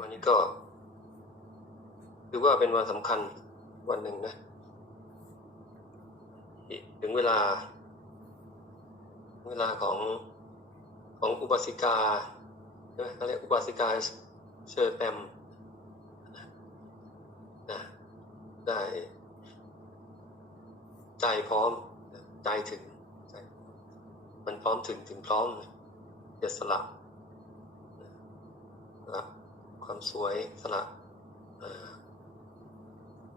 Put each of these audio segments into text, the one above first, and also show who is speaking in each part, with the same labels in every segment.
Speaker 1: วันนี้ก็ถือว่าเป็นวันสำคัญวันหนึ่งนะถึงเวลา เวลาของของอุบาสิกาใช่ไหมเขาเรียกอุบาสิกาเชอร์แตมนะได้ใจพร้อมใจถึงมันพร้อมถึงถึงพร้อมจะสละสละ ความสวยสละ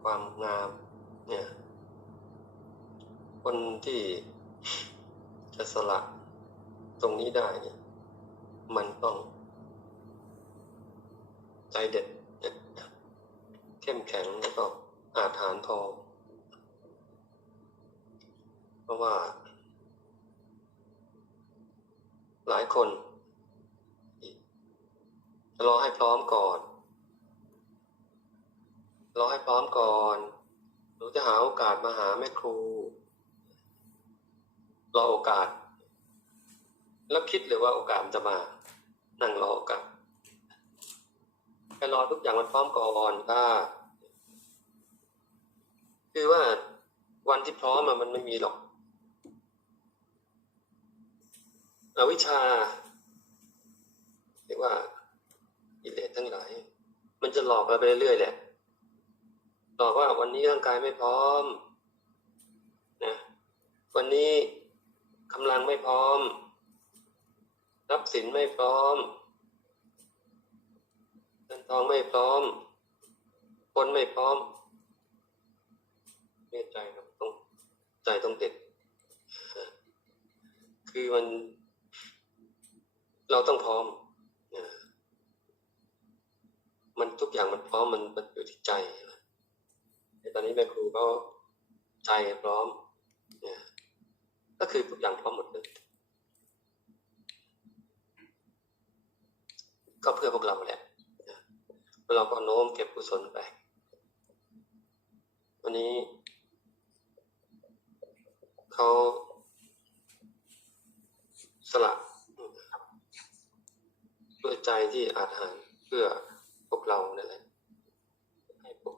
Speaker 1: ความงามเนี่ยคนที่จะสละตรงนี้ได้ มันต้อง ใจเด็ดเด็ดเข้มแข็งแล้วก็อาถรรพ์พอเพราะว่า หลายคน รอให้พร้อมก่อน รอให้พร้อมก่อน หนูจะหาโอกาสมาหาแม่ครู รอโอกาส แล้วคิดเลยว่าโอกาสจะมา นั่งรอโอกาสแค่รอทุกอย่างมันพร้อมก่อนก็คือว่าวันที่พร้อมมันไม่มีหรอกอวิชาเรียกว่า กิเลสทั้งหลาย มันจะหลอกเราไปเรื่อยๆแหละหลอกว่าวันนี้ร่างกายไม่พร้อมนะวันนี้กำลังไม่พร้อมรัพย์สินไม่พร้อมเงินทองไม่พร้อม คนไม่พร้อมเนี่ยใจเราต้องใจต้องเด็ดคือมัน เราต้องพร้อมนะมันทุก อย่างมันพร้อมมันมันอยู่ที่ใจนตอนนี้แม่ครูก็ใจพร้อมนะก็คือทุกอย่างพร้อมหมดเลยก็เพื่อพวกเราแหละเราก็โน้มเก็บกุศลไป วันนี้เขาสละด้วยใจที่อาถรรเพื่อ วกเรานั่นแหละ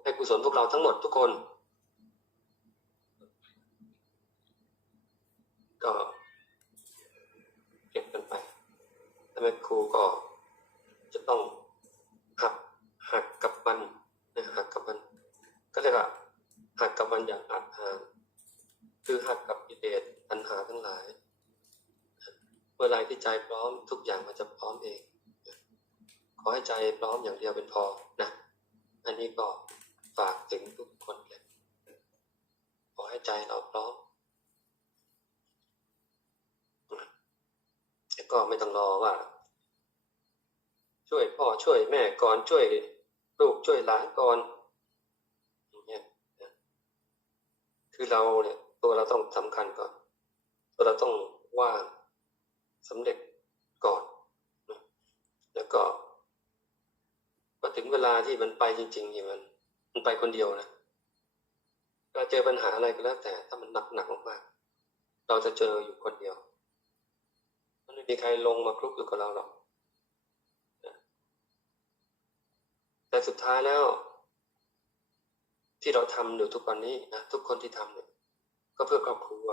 Speaker 1: ให้กุศลพวกเราทั้งหมดทุกคน ก็เก็บกันไปแล้วแม่ครูก็จะต้องหักหักกับมันนะหักกับมัน ก็เรียกว่าหักกับมันอย่างอาจหารคือหักกับกิเลสปัญหาทั้งหลาย เมื่อไรที่ใจพร้อมทุกอย่างมันจะพร้อมเอง อให้ใจพร้อมอย่างเดียวเป็นพอนะ อันนี้ก็ฝากถึงทุกคนเลยขอให้ใจเราพร้อมแล้วก็ไม่ต้องรอว่า ช่วยพ่อช่วยแม่ก่อนช่วยลูกช่วยหลานก่อนอย่างเงี้ยคือเราเนี่ยตัวเราต้องสำคัญก่อน ตัวเราต้องว่างสำเร็จก่อน แล้วก็ อถึงเวลาที่มันไปจริงๆนี่มัน มันไปคนเดียวนะเราเจอปัญหาอะไรก็แล้วแต่ถ้ามันหนักหนักมากๆเราจะเจออยู่คนเดียว มันไม่มีใครลงมาคลุกอยู่กับเราหรอกแต่สุดท้ายแล้ว ที่เราทำอยู่ทุกวันนี้นะทุกคนที่ทำเนี่ยก็เพื่อครอบครัว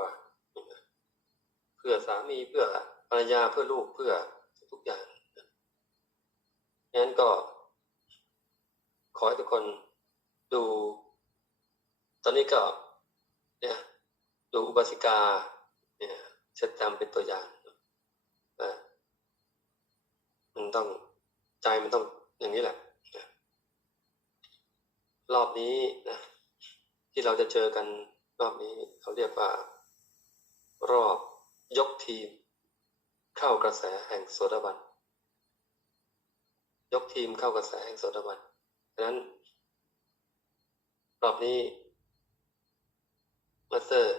Speaker 1: เพื่อสามีเพื่อภรรยาเพื่อลูกเพื่อทุกอย่างนะงั้นก็ ขอให้ทุกคนดู ตอนนี้ก็เนี่ยดูอุบาสิกาเนี่ยเชัดจำเป็นตัวอย่างนะมันต้องใจมันต้องอย่างนี้แหละนะรอบนี้นะที่เราจะเจอกันรอบนี้เขาเรียกว่า รอบยกทีม เข้ากระแสแห่งโสดาบันยกทีมเข้ากระแสแห่งโสดาบัน ดังนั้นรอบนี้มาสเตอร์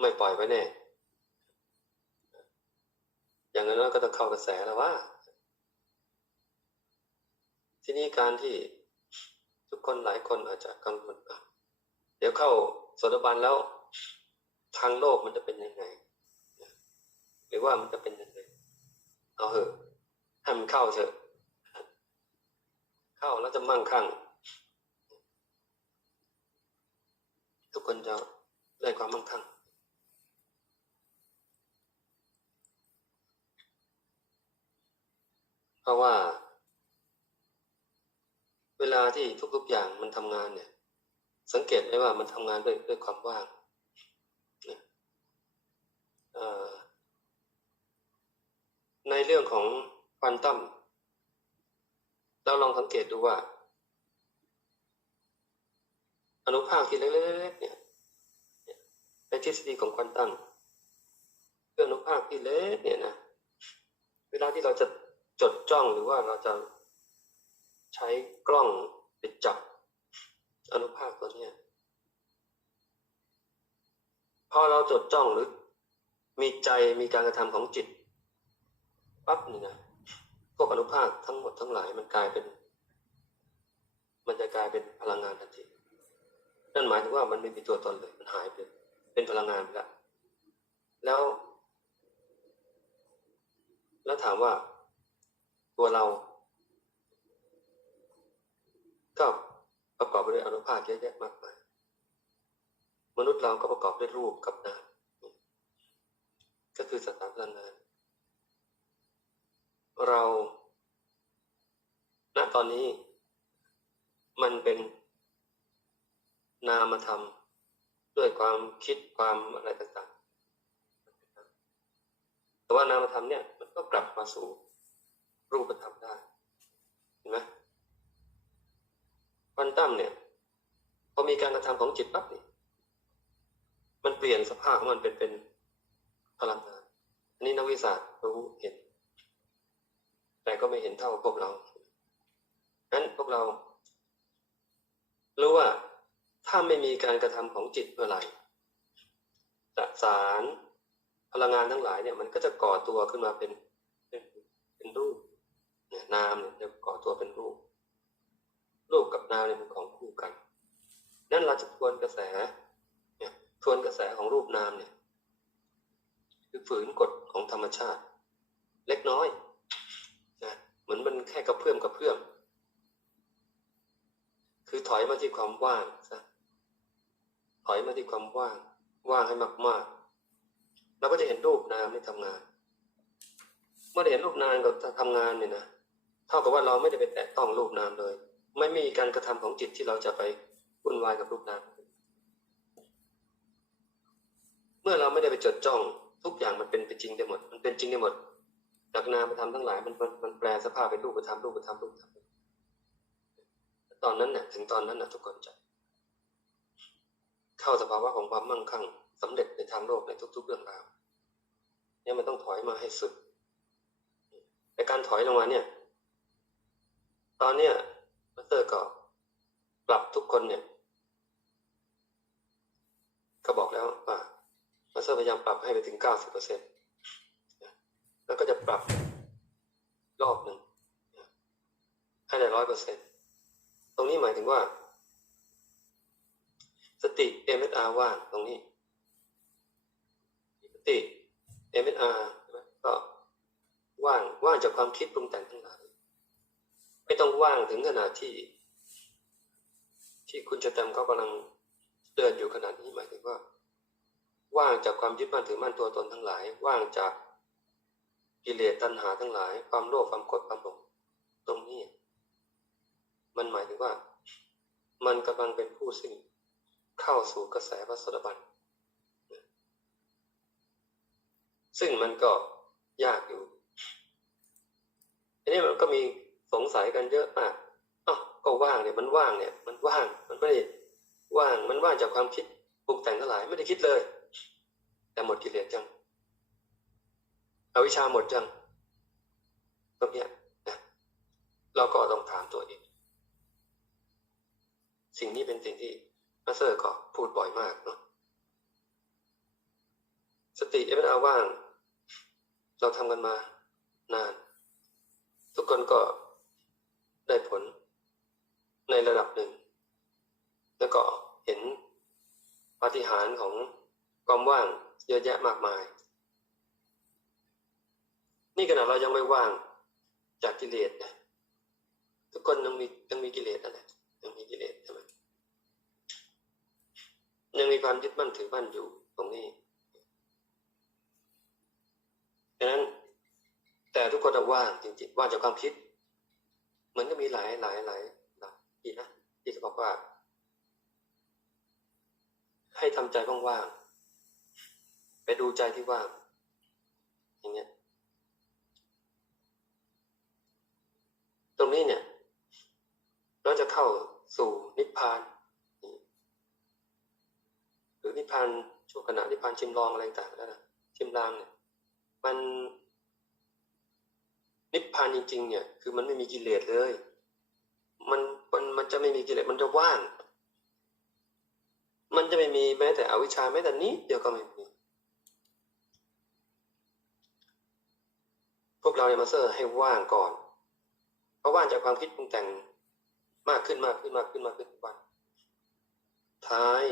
Speaker 1: ไม่ปล่อยไว้แน่ อย่างนั้นก็ต้องเข้ากระแสแล้วว่า ที่นี่การที่ทุกคนหลายคนอาจจะกังวลเดี๋ยวเข้าสดาบันแล้วทางโลกมันจะเป็นยังไง หรือว่ามันจะเป็นยังไง เอาเหอะให้มันเข้าเถอะ เข้าแล้วจะมั่งคั่ง ทุกคนจะได้ความมั่งคั่งเพราะว่า เวลาที่ทุกๆอย่างมันทำงานเนี่ย สังเกตไหมว่ามันทำงานด้วยด้วยความว่างในเรื่องของควอนตัม เราลองสังเกตดูว่า อนุภาคที่เล็กๆเนี่ยในทฤษฎีของควอนตัมคืออนุภาคที่เล็กเนี่ยนะเวลาที่เราจะจดจ้องหรือว่าเราจะใช้กล้องไปจับอนุภาคตัวเนี้ยพอเราจดจ้องหรือมีใจมีการกระทำของจิตปั๊บนี่นะ พวกอนุภาคทั้งหมดทั้งหลายมันกลายเป็น มันจะกลายเป็นพลังงานทันทีนั่นหมายถึงว่ามันไม่มีตัวตนเลย มันหายไปเป็นพลังงานไปแล้วแล้ว แล้วถามว่าตัวเรา ก็ประกอบไปด้วยอนุภาคเยอะแยะมากมาย มนุษย์เราก็ประกอบด้วยรูปกับนามก็คือสตามพลังงาน เราณตอนนี้มันเป็นนามธรรม ด้วยความคิดความอะไรต่างๆ แต่ว่านามธรรมเนี่ยมันก็กลับมาสู่รูปธรรมได้เห็นไหมควอนตั้มเนี่ยพอมีการกระทำของจิตปั๊บนี่มันเปลี่ยนสภาพของมันเป็นเป็นพลังงานอันนี้นักวิทยาศาสตร์รู้เห็น แต่ก็ไม่เห็นเท่าพวกเรานั้นพวกเรา รู้ว่าถ้าไม่มีการกระทำของจิตเมื่อไหร่สสารพลังงานทั้งหลายเนี่ยมันก็จะก่อตัวขึ้นมาเป็นเป็นรูปเนี่ยนามเนี่ยจะก่อตัวเป็นรูป รูปกับนามเนี่ยเป็นของคู่กัน นั่นเราจะทวนกระแสเนี่ยทวนกระแสของรูปนามเนี่ย คือฝืนกฎของธรรมชาติ เล็กน้อย เหมือนมันแค่กระเพื่อมกระเพื่อมคือถอยมาที่ความว่างซะถอยมาที่ความว่าง ว่างให้มากๆเราก็จะเห็นรูปนามนี่ทำงาน เมื่อเห็นรูปนามกับทำงานเนี่ยนะเท่ากับว่าเราไม่ได้ไปแตะต้องรูปนามเลย ไม่มีการกระทำของจิตที่เราจะไปวุ่นวายกับรูปนามเมื่อเราไม่ได้ไปจดจ้อง ทุกอย่างมันเป็นไปจริงได้หมด มันเป็นจริงได้หมด จากนามธรรมทั้งหลายมันมันมันแปลสภาพเป็นรูปธรรมรูปธรรมรูปธรรมตอนนั้นเนี่ยถึงตอนนั้นนะทุกคนจะเข้าสภาวะของความมั่งคั่งสำเร็จในทางโลกในทุก ๆ เรื่องราวเนี่ยมันต้องถอยมาให้สุดในการถอยลงมาเนี่ย ตอนเนี้ยมาสเตอร์ก็ปรับทุกคนเนี่ย ก็บอกแล้วว่ามาสเตอร์พยายามปรับให้ไปถึงเก้าสิบเปอร์เซ็นต์ แล้วก็จะปรับรอบหนึ่งให้ได้ร้อยเปอร์เซ็นต์ตรงนี้หมายถึงว่า สติ MSR ว่างตรงนี้ สติ MSR ก็ว่างว่างจากความคิดปรุงแต่งทั้งหลายไม่ต้องว่างถึงขนาดที่ ที่คุณจะแตมเขากำลังเดินอยู่ขนาดนี้หมายถึงว่า ว่างจากความยึดมั่นถือมั่นตัวตนทั้งหลาย ว่างจาก กิเลสตัณหาทั้งหลาย ความโลภความโกรธความหลงตรงนี้ มันหมายถึงว่า มันกำลังเป็นผู้ซึ่งเข้าสู่กระแสพระสดบันซึ่งมันก็ยากอยู่ทีนี้มันก็มีสงสัยกันเยอะมากอ้าวก็ว่างเนี่ยมันว่างเนี่ย มันว่าง มันไม่ได้ว่าง มันว่างจากความคิดปรุงแต่งทั้งหลายไม่ได้คิดเลย แต่หมดกิเลสจัง อวิชาหมดจังตรงเนี้ยนะเราก็ต้องถามตัวเอง สิ่งนี้เป็นสิ่งที่มาสเตอร์ก็พูดบ่อยมากเนาะสติเอเวนอาว่าง เราทำกันมานาน ทุกคนก็ได้ผลในระดับหนึ่ง แล้วก็เห็นปาฏิหาริย์ของความว่างเยอะแยะมากมาย นี่ขณะเรายังไม่ว่างจากกิเลสนะทุกคนยังมียังมีกิเลสนั่นแหละยังมีกิเลสใช่ไหมยังมีความยึดมั่นถือมั่นอยู่ตรงนี้ดังนั้น แต่ทุกคนอะว่างจริงๆว่างจากความคิดเหมือนก็มีหลายหลายหลายหลายที่นะที่เขาบอกว่า ให้ทำใจว่างๆไปดูใจที่ว่างอย่างเงี้ย ตรงนี้เนี่ย เราจะเข้าสู่นิพพาน หรือนิพพานชั่วขณะนิพพานชิมลองอะไรต่างๆแล้วนะชิมลางเนี่ย มันนิพพานจริง ๆ เนี่ย คือมันไม่มีกิเลสเลย มันมันมันจะไม่มีกิเลสมันจะว่าง มันจะไม่มีแม้แต่อวิชชาแม้แต่นิดเดียวก็ไม่มีพวกเราเนี่ยมาเซอร์ให้ว่างก่อน เพราะว่างจากความคิดปรุงแต่งมากขึ้นมากขึ้นมากขึ้นมากขึ้นทุกวันท้าย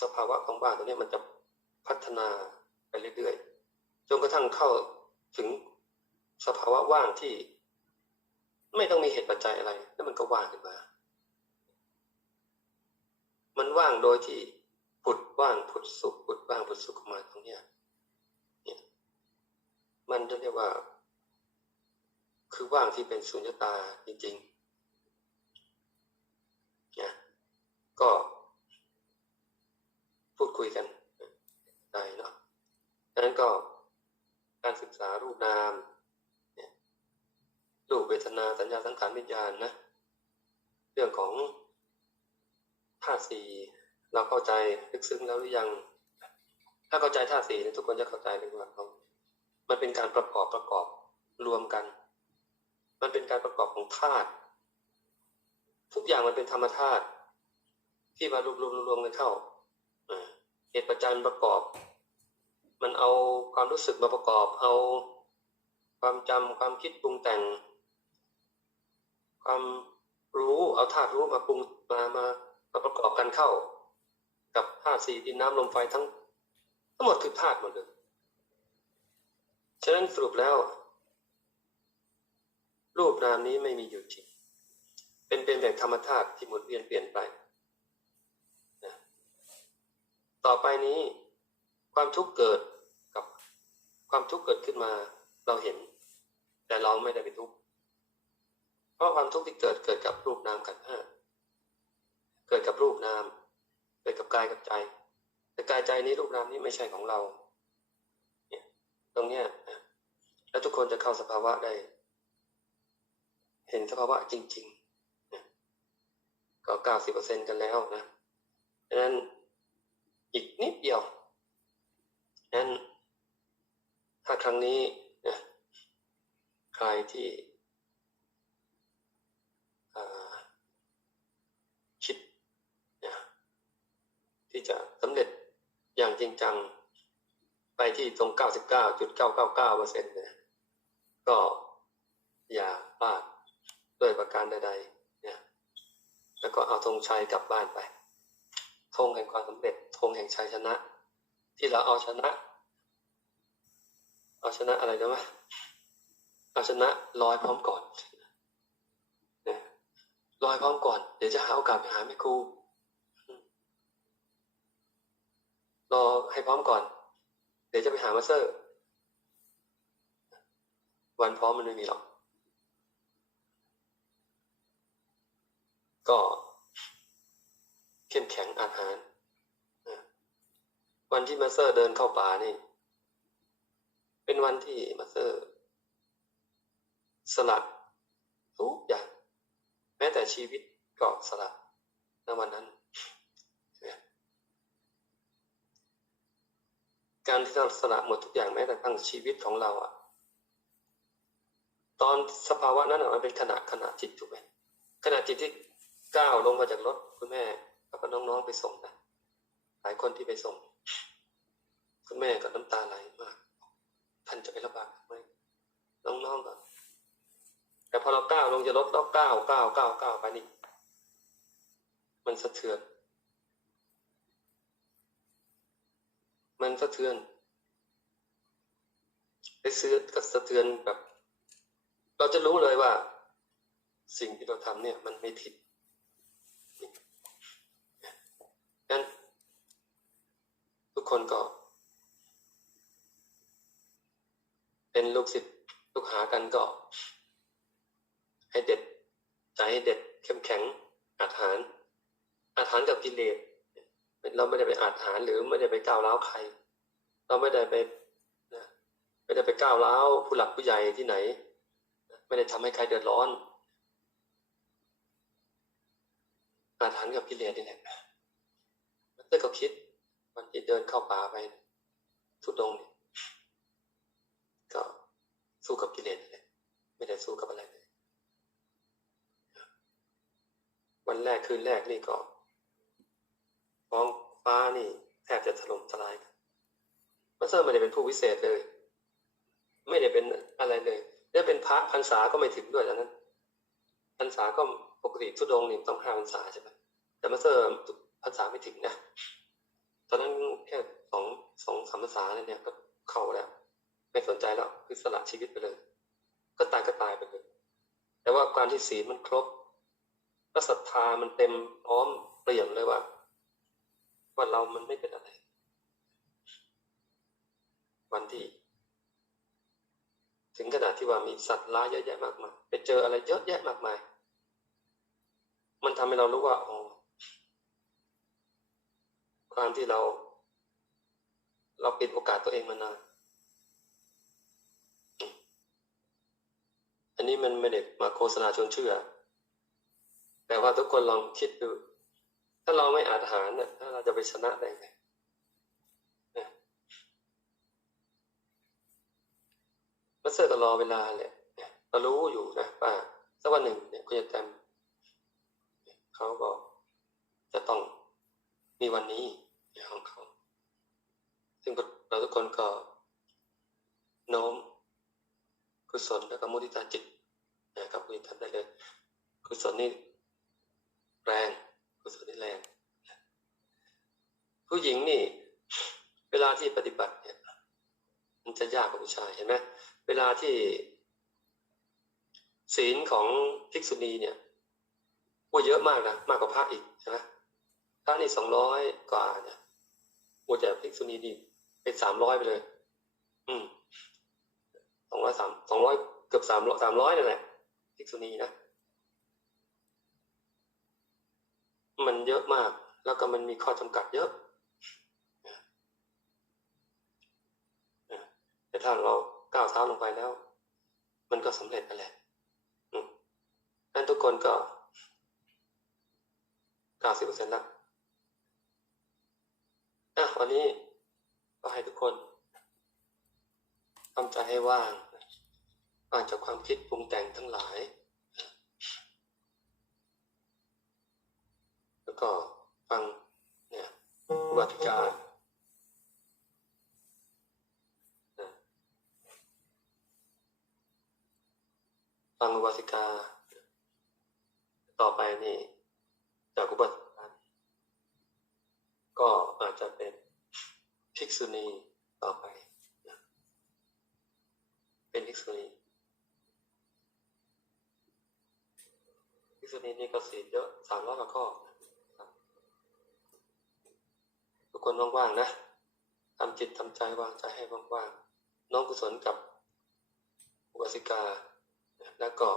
Speaker 1: สภาวะของบ้านตัวนี้มันจะพัฒนาไปเรื่อยๆจนกระทั่งเข้าถึงสภาวะว่างที่ ไม่ต้องมีเหตุปัจจัยอะไร แล้วมันก็ว่างขึ้นมา มันว่างโดยที่ผุดว่างผุดสุขผุดว่างผุดสุขออกมาตรงเนี้ยเนี่ยมันจะเรียกว่า คือว่างที่เป็นสุญญตาจริงๆนะก็พูดคุยกันได้เนาะดังนั้นก็การศึกษารูปนามรูปเวทนาสัญญาสังขารวิญญาณนะ เรื่องของธาตุสี่เราเข้าใจลึกซึ้งแล้วหรือยัง ถ้าเข้าใจธาตุสี่เนี่ยทุกคนจะเข้าใจเลยว่าเขามันเป็นการประกอบประกอบรวมกัน มันเป็นการประกอบของธาตุทุกอย่างมันเป็นธรรมธาตุที่มารวมรวมรวมกันเข้าเหตุปัจจัยประกอบ มันเอาความรู้สึกมาประกอบ เอาความจำความคิดปรุงแต่ง ความรู้เอาธาตุรู้มาปรุงมามามาประกอบกันเข้า กับธาตุสี่ดินน้ำลมไฟทั้ง ทั้งหมดคือธาตุหมดเลยฉะนั้นสรุปแล้ว รูปนามนี้ไม่มีอยู่จริง เป็นเป็นแบบธรรมธาตุที่หมุนเวียนเปลี่ยนไปต่อไปนี้ ความทุกข์เกิดกับความทุกข์เกิดขึ้นมาเราเห็น แต่เราไม่ได้ไปทุกข์เพราะความทุกข์ที่เกิดเกิดกับรูปนามกันห้าเกิดกับรูปนาม เกิดกับกายกับใจ แต่กายใจนี้รูปนามนี้ไม่ใช่ของเรา เนี่ย ตรงเนี้ยแล้วทุกคนจะเข้าสภาวะได้ เห็นสภาวะจริงๆก็เก้าสิบเปอร์เซ็นกันแล้วนะดังนั้นอีกนิดเดียวนั้นถ้าครั้งนี้นะใครที่คิดนะที่จะสำเร็จอย่างจริงจัง ไปที่ตรง 99.999เปอร์เซ็นต์เนี่ยก็อย่าพลาดด้วยประ การใดๆเนี่ยแล้วก็เอาธงชัยกลับบ้านไปธงแห่งความสำเร็จธงแห่งชัยชนะ ที่เราเอาชนะ เอาชนะอะไรนะวะเอาชนะลอยพร้อมก่อนนะลอยพร้อมก่อน เดี๋ยวจะหาโอกาสไปหาแม่ครูรอให้พร้อมก่อน เดี๋ยวจะไปหามาสเตอร์ วันพร้อมมันไม่มีหรอก ก็เข้มแข็งอาหาร วันที่มาเตอร์เดินเข้าป่านี่ เป็นวันที่มาเตอร์สลัดทุกอย่าง แม้แต่ชีวิตก็สลัดในวันนั้น การที่เราสละหมดทุกอย่างแม้แต่ทั้งชีวิตของเราอะตอนสภาวะนั้นมันเป็นขณะขณะจิตถูกไหมขณะจิตที่ ก้าวลงมาจากรถคุณแม่ แล้วก็น้องๆไปส่งนะหลายคนที่ไปส่ง คุณแม่ก็น้ำตาไหลมาก ท่านจะไปลำบากไหมน้องๆก็แต่พอเราก้าวลงจากรถแล้วก้าวก้าวก้าวก้าวไปนี่มันสะเทือน มันสะเทือนไปซื้อกับสะเทือนแบบ เราจะรู้เลยว่า สิ่งที่เราทำเนี่ย มันไม่ผิดงั้นทุก คนก็ เป็นลูกศิษย์ลูกหากันก็ ให้เด็ดใจให้เด็ดเข้มแข็งอาถรรพ์อาถรรพ์กับกิเลสเราไม่ได้ไปอาถรรพ์หรือไม่ได้ไปก้าวร้าวใคร เราไม่ได้ไปไม่ได้ไปก้าวร้าวผู้หลักผู้ใหญ่ที่ไหน ไม่ได้ทำให้ใครเดือดร้อนอาถรรพ์กับกิเลสนี่แหละมันเต้ก็คิด วันที่เดินเข้าป่าไปทุดงเนี่ยก็สู้กับกิเลสนี่แหละไม่ได้สู้กับอะไรเลยวันแรกคืนแรกนี่ก็ท้องฟ้านี่แทบจะถล่มทลายมาสเตอร์ไม่ได้เป็นผู้วิเศษเลย ไม่ได้เป็นอะไรเลยแล้วเป็นพระพรรษาก็ไม่ถึงด้วยตอนนั้นพรรษาก็ปกติทุดงนี่ต้องห้าพรรษาใช่ไหมแต่มาสเตอร์พรรษาไม่ถึงนะ ตอนนั้นแค่สองสองสามพรรษาเนี่ยก็เข้าแล้ว ไม่สนใจแล้วคือสละชีวิตไปเลย ก็ตายก็ตายไปเลย แต่ว่าการที่ศีลมันครบก็ศรัทธามันเต็มพร้อมเปลี่ยนเลยว่าว่าเรามันไม่เป็นอะไร วันที่ ถึงขนาดที่ว่ามีสัตว์ร้ายเยอะแยะมากมายไปเจออะไรเยอะแยะมากมาย มันทำให้เรารู้ว่าอ๋อ ความที่เรา เราปิดโอกาสตัวเองมานานอันนี้มันไม่ได้มาโฆษณาชวนเชื่อ แต่ว่าทุกคนลองคิดดู ถ้าเราไม่อาจหารเนี่ยถ้าเราจะไปชนะได้ไงนะมาเซอร์ก็รอเวลาแหละเรารู้อยู่นะว่าสักวันหนึ่งเนี่ยคุณจะจำเขาก็จะต้องมีวันนี้ ของเขาซึ่งเราทุกคนก็โน้มกุศลแล้วก็มุทิตาจิตนะครับคุณทำได้เลยกุศลนี่แรงกุศลนี่แรง ผู้หญิงนี่ เวลาที่ปฏิบัติเนี่ย มันจะยากกว่าผู้ชายเห็นไหมเวลาที่ศีลของภิกษุณีเนี่ยว่าเยอะมากนะมากกว่าพระอีกใช่ไหมพระนี่สองร้อยกว่าเนี่ย โอ้แต่ภิกษุณีนี่เป็นสามร้อยไปเลย อืมสองร้อยสามสองร้อยเกือบสามร้อยสามร้อยนั่นแหละภิกษุณีนะมันเยอะมาก แล้วก็มันมีข้อจำกัดเยอะแต่ถ้าเราก้าวเท้าลงไปแล้ว มันก็สำเร็จนั่นแหละนั้นทุกคนก็เก้าสิบเปอร์เซ็นต์แล้วอะ วันนี้ก็ให้ทุกคนทำใจให้ว่างว่างจากความคิดปรุงแต่งทั้งหลาย แล้วก็ฟังเนี่ยวัติการฟังวัติกา ต่อไปนี่จากอุบัติการก็อาจจะเป็น ภิกษุณีต่อไป เป็นภิกษุณีภิกษุณีนี่ก็ศีลเยอะสามร้อยกว่าข้อนะครับทุกคนว่างๆนะทำจิตทำใจวางใจให้ว่างๆน้องกุศลกับอุบาสิกา แล้วก็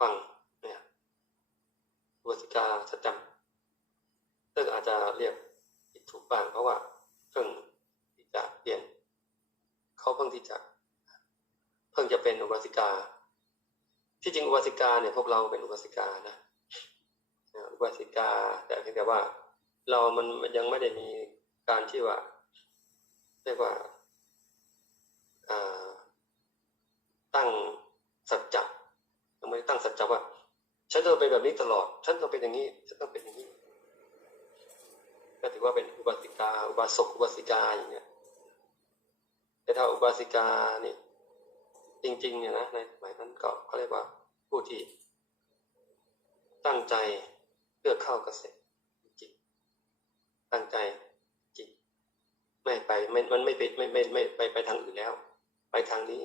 Speaker 1: ฟังเนี่ยอุบาสิกาจะจำซึ่งอาจจะเรียก ถูกบ้างเพราะว่าเพิ่งที่จะเปลี่ยนเขาเพิ่งที่จะเพิ่งจะเป็นอุบาสิกา ที่จริงอุบาสิกาเนี่ยพวกเราเป็นอุบาสิกานะอุบาสิกา แต่เพียงแต่ว่า เรามันยังไม่ได้มีการที่ว่าเรียกว่าตั้งสัจจะยังไม่ตั้งสัจจะว่าฉันต้องเป็นแบบนี้ตลอด ฉันต้องเป็นอย่างนี้ ฉันต้องเป็นอย่างนี้ ก็ถือว่าเป็นอุบาสิกา อุบาสกอุบาสิกาอย่างเงี้ยแต่ถ้าอุบาสิกานี่จริงๆเนี่ยนะในสมัยนั้นก็เขาเรียกว่าผู้ที่ตั้งใจเพื่อเข้ากระแสจริงตั้งใจจริงไม่ไปไม่มันไม่ไปไม่ไม่ไม่ไปไปทางอื่นแล้ว ไปทางนี้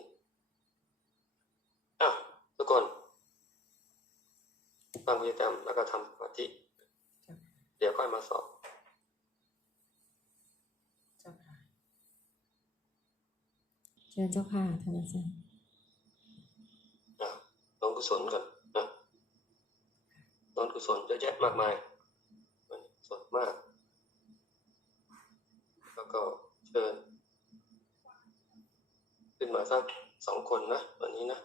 Speaker 1: อ้าวตั้งวิจารแล้วก็ทำสมาธิเดี๋ยวค่อยมาสอบ
Speaker 2: เจ้าค่ะ เชิญเจ้าค่ะท่านอาจารย์
Speaker 1: น้องกุศลก่อนนะลงกุศลเยอะแยะมากมายสดมาก แล้วก็เชิญขึ้นมาสักสองคนนะวันนี้นะ